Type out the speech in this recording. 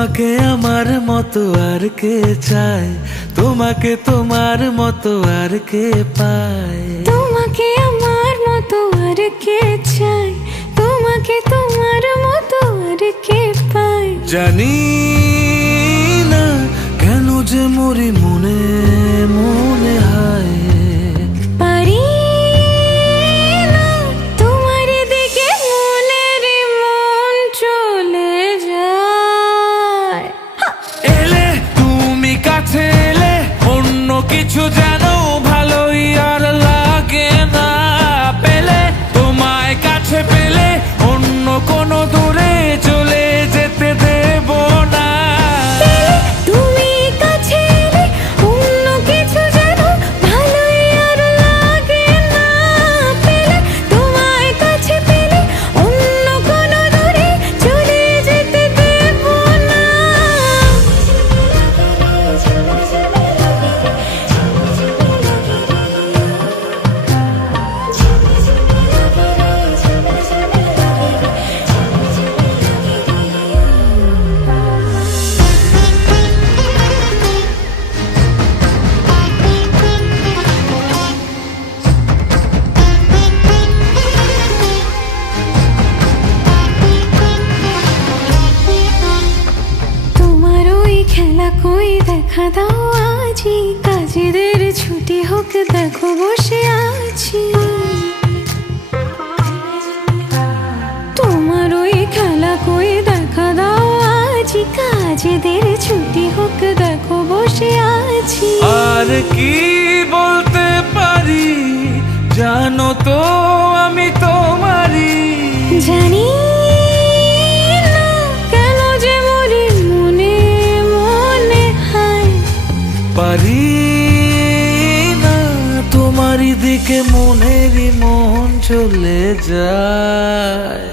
তোমাকে আমার মতো আর কে চায়, তোমাকে তোমার মতো আর কে পায়। তোমাকে আমার মতো আর কে চায়, তোমাকে তোমার মতো আর কে পায়। জানি না কেন যে মরি মনে মনে হায়। পারি না তোমার দিকে মনের মন চলে যায়। এলে তুমি কাছে এলে অন্য কিছু যেন ভালোই আর লাগে না। পেলে তোমায় কাছে পেলে অন্য কোনো দূরে চলে যেতে দেব না। তুমি কাছে এলে অন্য কিছু যেন ভালোই আর লাগে না। পেলে তোমায় কাছে পেলে অন্য কোনো দূরে চলে যেতে দেব না। তোমার ওই খেলা কই দেখা দাও আজি, কাজেদের ছুটি হোক দেখো বসে আছি। তোমার ওই খেলা কই দেখা দাও আজি, কাজেদের ছুটি হোক দেখো বসে আছি। আর কি বলতে পারি জানো তো আমি তোমারই। জানি না কেন যে মরি মনে মনে হায়। পারি না তোমারই দিকে মনেরই মন চলে যায়।